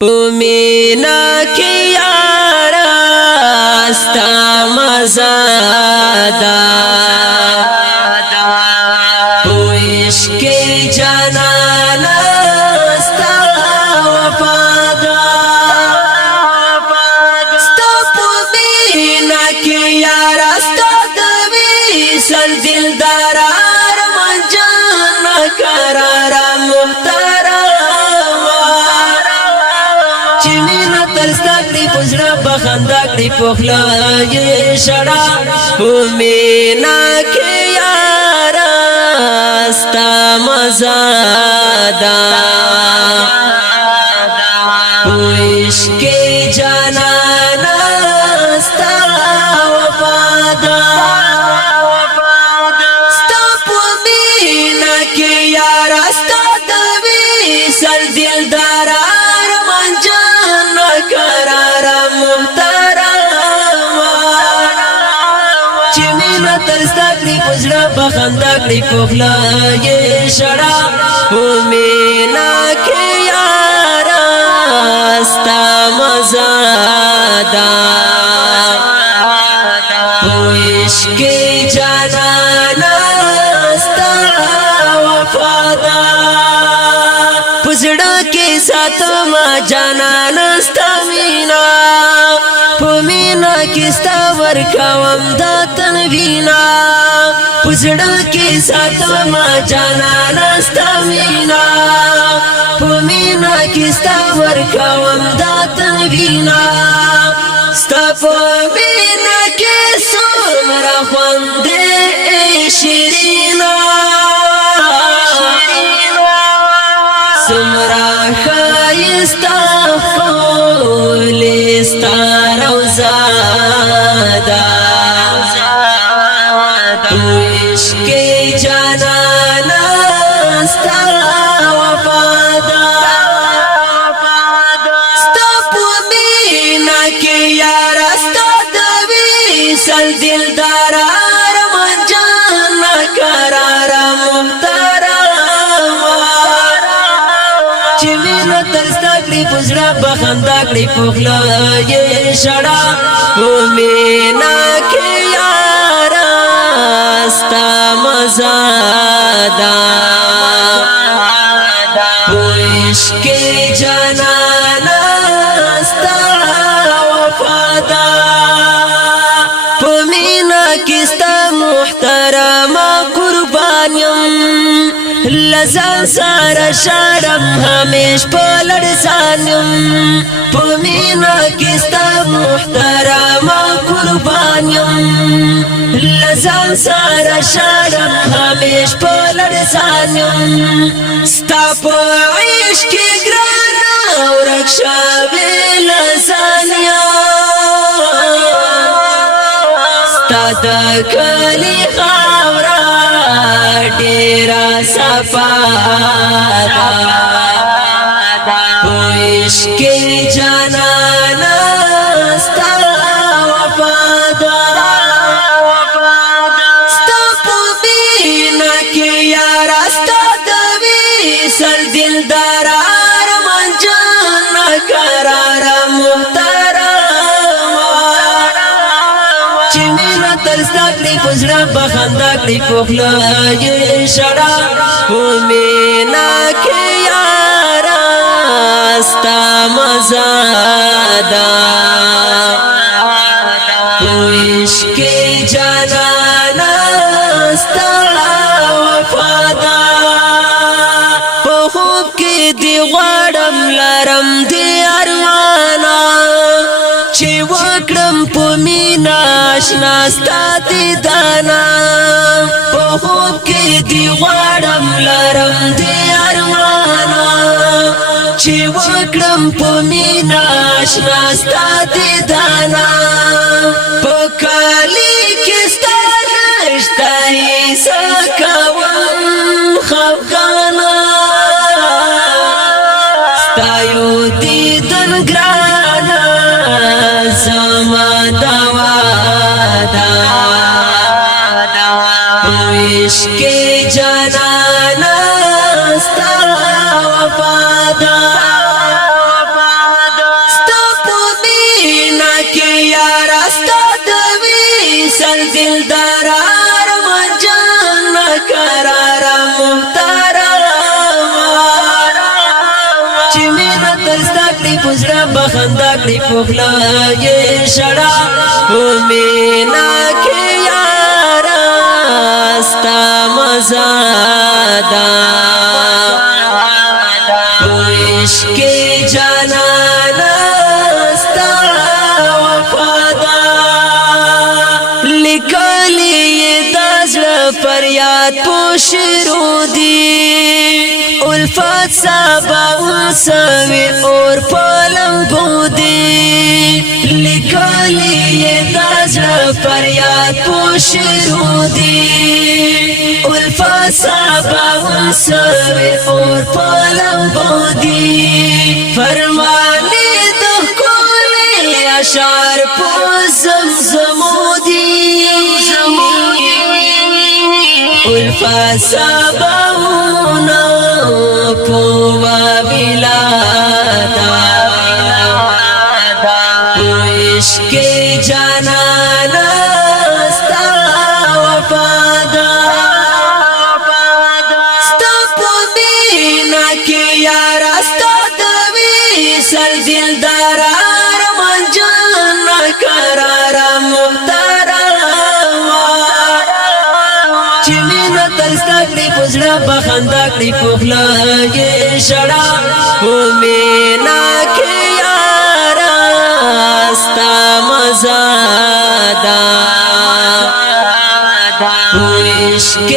مینا کی یارا ستا مزادا عشق جانانا ستا وفادا ستا مینا کی یارا ستا دویسل دلدارا رمان جانا قرارا محترم پزړه بخندا کړي پخلا یې شړا مینا کې یارا ستا مزادا عشق جانانا ستا وفادا ستا مینا کې یارا ستا دویسل دلدارا رمان جانا قرارا پزړه بخندا کړي پخلا یې شړا مینا کې یارا ستا مزادا عشق جانانا ستا وفادا پزړه کې ساتم جانانا ستا مینا مینا کې ستا ورکوم دا تنوینا پزړه کې ساتم جانانا ستا مینا مینا کې ستا ورکوم دا تنوینا ستا مینا کې څومره خوند شیرینا څومره ښایسته ښکلې ستا روضه ده عشق جانانا ستا وفادا ستا مینا کې یارا ستا دویسل دلدارا رمان جانا قرارا محترم چې مینا ترستا کړي پزړه بخندا کړي پخلا یې شړا مینا کې یارا ستا مزادا عشق جانانا ستا وفادا مینا کې ستا محترم قربانیم لزان سارا شارم همیش پلڑ سانیم مینا کې ستا محترم قربانیم لزان سارا شارم همیش پلڑ سانیم ستا عشق گرانا ورک شابه لسانیا ستا دا کلی خاورا ډیرا صفا دا عشق جانانا ستا وفادا ستا مینا کې یارا ستا دویسل دلدارا رمان جانا قرارا محترم چې مینا ترستا کړي پزړه بخندا کړي پخلا یې شړا مینا کې یارا ستا مزادا عشق جانانا ستا وفادا په خوب کې دی غواړم لرم دی ارمانا چې وکړم په مینا آشنا ستا دیدانا په خوب کې دی غواړم لرم دی ارمانا چې وکړم په مینا آشنا ستا دیدانا په کالی کې ستا نشته هیڅ کوم خفګانا ستا یو دیدن ګرانه زما دوا ده عشق جانانا ستا وفادا بخندا کړی پخلا یې شړا مینا کې یارا ستا مزادا عشق جانانا ستا وفادا لکلی دازل فریاد پوشرو دی الفات سابا سوی اور پالم بودی لکلی دازل فریاد پوشرو دی الفات سابا سوی اور پالم بودی فرمانی دخولی اشار پوزم زمودی الفا سابونا پوا بلادا عشق جانانا ستا وفادا ستا پومینا کی یارا ستا دوی سل دلدارا رمان جانا کرارا مختارا چمینه ترستا کړی پوزړه بخندا کړی پخلا یې شړا مینا کې یارا ستا مزادا عشق